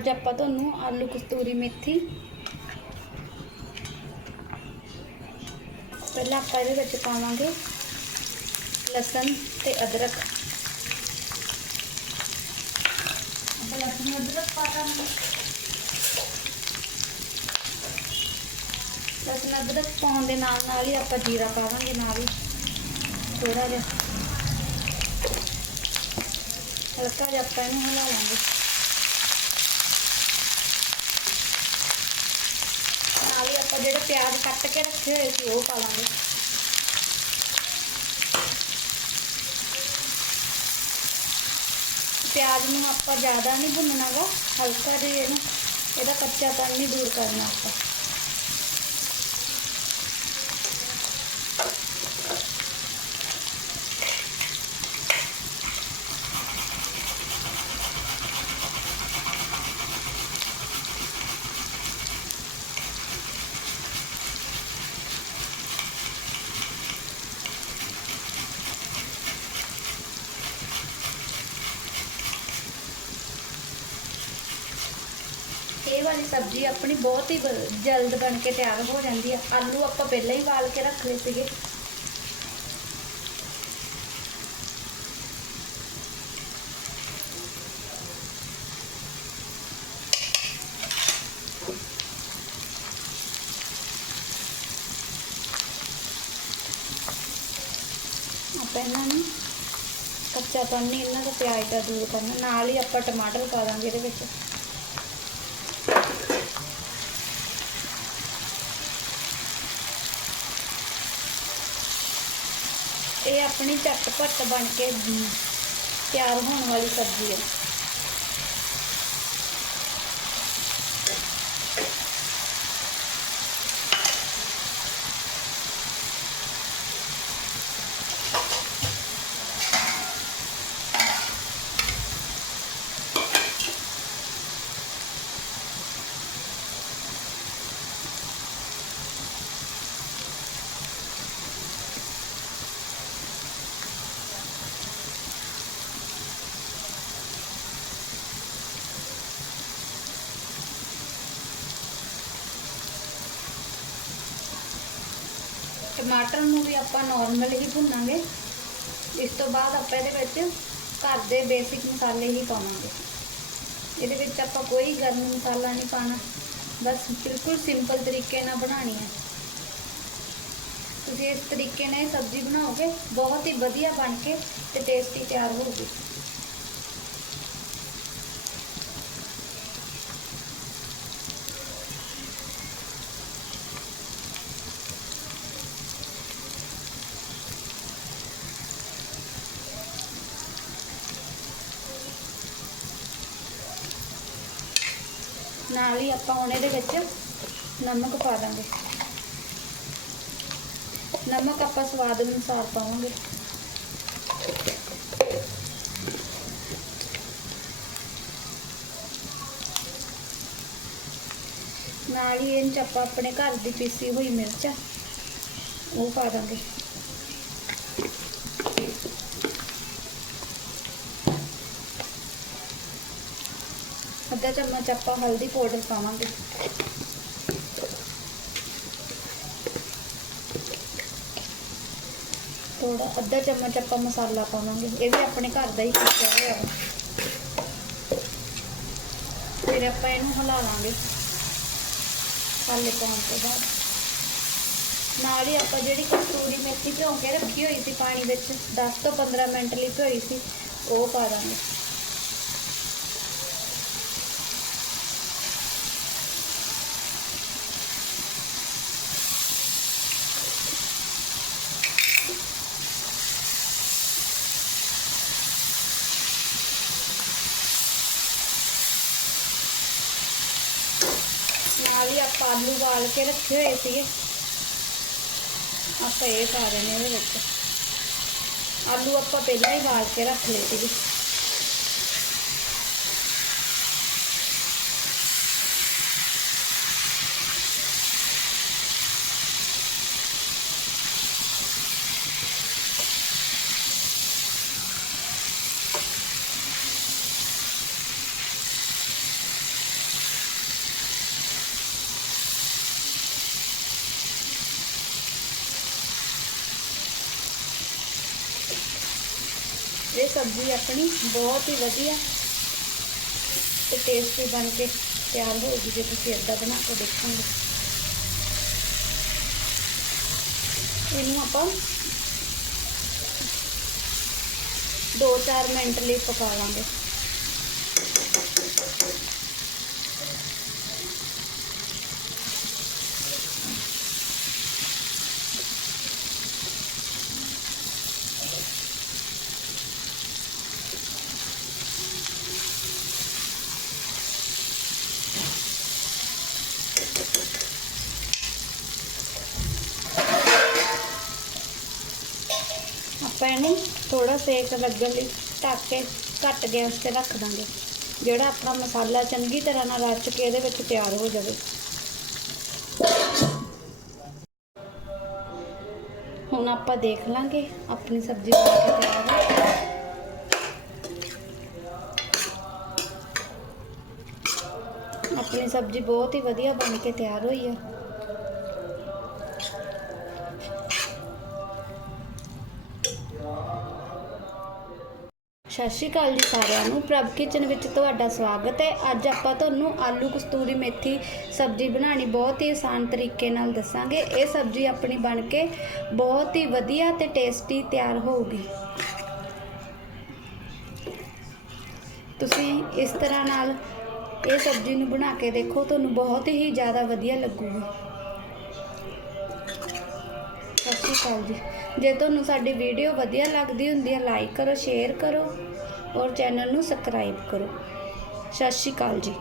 ਅੱਜ ਆਪਾਂ ਤੁਹਾਨੂੰ ਆਲੂ ਕਸਤੂਰੀ ਮੇਥੀ। ਪਹਿਲਾਂ ਆਪਾਂ ਇਹਦੇ ਵਿੱਚ ਪਾਵਾਂਗੇ ਲਸਣ ਤੇ ਅਦਰਕ। ਆਪਾਂ ਲਸਣ ਅਦਰਕ ਪਾ ਦਾਂਗੇ। ਲਸਣ ਅਦਰਕ ਪਾਉਣ ਦੇ ਨਾਲ ਨਾਲ ਹੀ ਆਪਾਂ ਜੀਰਾ ਪਾਵਾਂਗੇ ਨਾਲ ਹੀ। ਥੋੜਾ ਜਿਹਾ। ਹਲਕਾ ਜਿਹਾ ਆਪਾਂ ਇਹਨੂੰ ਹਿਲਾ ਲਾਂਗੇ ਨਾਲ ਹੀ ਆਪਾਂ ਜਿਹੜੇ ਪਿਆਜ਼ ਕੱਟ ਕੇ ਰੱਖੇ ਹੋਏ ਸੀ, ਉਹ ਪਾ ਲਾਂਗੇ ਪਿਆਜ਼ ਨੂੰ ਆਪਾਂ ਜ਼ਿਆਦਾ ਨਹੀਂ ਭੁੰਨਣਾਗਾ, ਹਲਕਾ ਜਿਹਾ ਇਹਨੂੰ, ਇਹਦਾ ਕੱਚਾਪਨ ਨਹੀਂ ਦੂਰ ਕਰਨਾ ਆਪਾਂ। ਵਾਲੀ ਸਬਜ਼ੀ ਆਪਣੀ ਬਹੁਤ ਹੀ ਬ- ਜਲਦ ਬਣ ਕੇ ਤਿਆਰ ਹੋ ਜਾਂਦੀ ਹੈ। ਆਲੂ ਆਪਾਂ ਪਹਿਲਾਂ ਹੀ ਵਾਲ ਕੇ ਰੱਖ ਲਏ ਸੀਗੇ। ਆਪਾਂ ਇਹਨਾਂ ਨੂੰ ਕੱਚਾ ਨਹੀਂ ਇਹਨਾਂ ਦਾ ਪਿਆਜ਼ ਦਾ ਦੂਰ ਕਰਨਾ। ਨਾਲ ਹੀ ਆਪਾਂ ਟਮਾਟਰ ਪਾ ਦਾਂਗੇ ਇਹਦੇ ਵਿੱਚ। ਇਹ ਆਪਣੀ ਝਟਪਟ ਬਣ ਕੇ ਤਿਆਰ ਹੋਣ ਵਾਲੀ ਸਬਜ਼ੀ ਹੈ। ਟਮਾਟਰ ਨੂੰ ਵੀ ਆਪਾਂ ਨਾਰਮਲ ਹੀ ਭੁੰਨਾਂਗੇ। ਇਸ ਤੋਂ ਬਾਅਦ ਆਪਾਂ ਇਹਦੇ ਵਿੱਚ ਘਰ ਦੇ ਬੇਸਿਕ ਮਸਾਲੇ ਹੀ ਪਾਵਾਂਗੇ। ਇਹਦੇ ਵਿੱਚ ਆਪਾਂ ਕੋਈ ਗਰਮ ਮਸਾਲਾ ਨਹੀਂ ਪਾਣਾ ਬਸ ਬਿਲਕੁਲ ਸਿੰਪਲ ਤਰੀਕੇ ਨਾਲ ਬਣਾਉਣੀ ਹੈ। ਤੁਸੀਂ ਇਸ ਤਰੀਕੇ ਨਾਲ ਸਬਜ਼ੀ ਬਣਾਓਗੇ, ਬਹੁਤ ਹੀ ਵਧੀਆ ਬਣ ਕੇ ਤੇ ਟੇਸਟੀ ਤਿਆਰ ਹੋਊਗੀ। ਨਾਲ ਹੀ ਆਪਾਂ ਹੁਣ ਇਹਦੇ ਵਿੱਚ ਨਮਕ ਪਾ ਦਾਂਗੇ। ਨਮਕ ਆਪਾਂ ਸਵਾਦ ਅਨੁਸਾਰ ਪਾਵਾਂਗੇ। ਨਾਲ ਹੀ ਇਹਨਾਂ 'ਚ ਆਪਾਂ ਆਪਣੇ ਘਰ ਦੀ ਪੀਸੀ ਹੋਈ ਮਿਰਚ, ਉਹ ਪਾ ਦਾਂਗੇ। ਅੱਧਾ ਚਮਚ ਆਪਾਂ ਹਲਦੀ ਪਾਊਡਰ ਪਾਵਾਂਗੇ। ਥੋੜਾ ਅੱਧਾ ਚਮਚ ਆਪਾਂ ਮਸਾਲਾ ਪਾਵਾਂਗੇ। ਇਹ ਵੀ ਆਪਣੇ ਘਰ ਦਾ ਹੀ ਕੀਤਾ ਹੋਇਆ ਵਾ। ਫਿਰ ਆਪਾਂ ਇਹਨੂੰ ਹਿਲਾ ਲਾਂਗੇ ਮਸਾਲੇ ਪਾਉਣ ਤੋਂ ਬਾਅਦ। ਨਾਲ ਹੀ ਆਪਾਂ ਜਿਹੜੀ ਕਸਤੂਰੀ ਮੇਥੀ ਭਿਉਂ ਕੇ ਰੱਖੀ ਹੋਈ ਸੀ ਪਾਣੀ ਵਿੱਚ 10 ਤੋਂ 15 ਮਿੰਟ ਲਈ ਭਿਓਈ ਸੀ, ਉਹ ਪਾ ਦਾਂਗੇ। ਨਾਲ ਹੀ ਆਪਾਂ ਆਲੂ ਵਾਲ ਕੇ ਰੱਖੇ ਹੋਏ ਸੀਗੇ। ਆਪਾਂ ਇਹ ਪਾ ਦੇਣੇ ਇਹਦੇ ਵਿੱਚ। ਆਲੂ ਆਪਾਂ ਪਹਿਲਾਂ ਹੀ ਵਾਲ ਕੇ ਰੱਖ ਲਏ ਸੀਗੇ। ਇਹ ਸਬਜ਼ੀ ਆਪਣੀ ਬਹੁਤ ਹੀ ਵਧੀਆ ਤੇ ਟੇਸਟੀ ਬਣ ਕੇ ਤਿਆਰ ਹੋ ਗਈ ਜੇ ਤੁਸੀਂ ਇਦਾਂ ਬਣਾ ਕੇ ਦੇਖੋਗੇ। ਇਹਨੂੰ ਆਪਾਂ 2-4 ਮਿੰਟ ਲਈ ਪਕਾ ਲਾਂਗੇ। ਆਪਾਂ ਇਹਨੂੰ ਥੋੜਾ ਸੇਕ ਲੱਗਣ ਲਈ ਢੱਕ ਕੇ ਘੱਟ ਗੈਸ ਤੇ ਰੱਖ ਦਾਂਗੇ, ਜਿਹੜਾ ਆਪਣਾ ਮਸਾਲਾ ਚੰਗੀ ਤਰ੍ਹਾਂ ਨਾਲ ਰਚ ਕੇ ਇਹਦੇ ਵਿੱਚ ਤਿਆਰ ਹੋ ਜਾਵੇ। ਹੁਣ ਆਪਾਂ ਦੇਖ ਲਾਂਗੇ ਆਪਣੀ ਸਬਜ਼ੀ ਬਣ ਕੇ ਤਿਆਰ ਹੈ ਆਪਣੀ ਸਬਜ਼ੀ ਬਹੁਤ ਹੀ ਵਧੀਆ ਬਣ ਕੇ ਤਿਆਰ ਹੋਈ ਹੈ ਸਤਿ ਸ਼੍ਰੀ ਅਕਾਲ ਜੀ ਸਾਰਿਆਂ ਨੂੰ। ਪ੍ਰਭ ਕਿਚਨ ਵਿੱਚ ਤੁਹਾਡਾ ਸਵਾਗਤ ਹੈ। ਅੱਜ ਆਪਾਂ ਤੁਹਾਨੂੰ ਆਲੂ ਕਸਤੂਰੀ ਮੇਥੀ ਸਬਜ਼ੀ ਬਣਾਉਣੀ ਬਹੁਤ ਹੀ ਆਸਾਨ ਤਰੀਕੇ ਨਾਲ ਦੱਸਾਂਗੇ। ਇਹ ਸਬਜ਼ੀ ਆਪਣੀ ਬਣ ਕੇ ਬਹੁਤ ਹੀ ਵਧੀਆ ਤੇ ਟੇਸਟੀ ਤਿਆਰ ਹੋਊਗੀ। ਤੁਸੀਂ ਇਸ ਤਰ੍ਹਾਂ ਨਾਲ ਇਹ ਸਬਜ਼ੀ ਨੂੰ ਬਣਾ ਕੇ ਦੇਖੋ, ਤੁਹਾਨੂੰ ਬਹੁਤ ਹੀ ਜ਼ਿਆਦਾ ਵਧੀਆ ਲੱਗੂਗੀ। ਸ਼੍ਰੀ ਅਕਾਲ ਜੀ। ਜੇ ਤੁਹਾਨੂੰ ਸਾਡੀ ਵੀਡੀਓ ਵਧੀਆ ਲੱਗਦੀ ਹੁੰਦੀ ਹੈ ਲਾਈਕ ਕਰੋ ਸ਼ੇਅਰ ਕਰੋ ਔਰ ਚੈਨਲ ਨੂੰ ਸਬਸਕ੍ਰਾਈਬ ਕਰੋ। ਸਤਿ ਸ਼੍ਰੀ ਅਕਾਲ ਜੀ।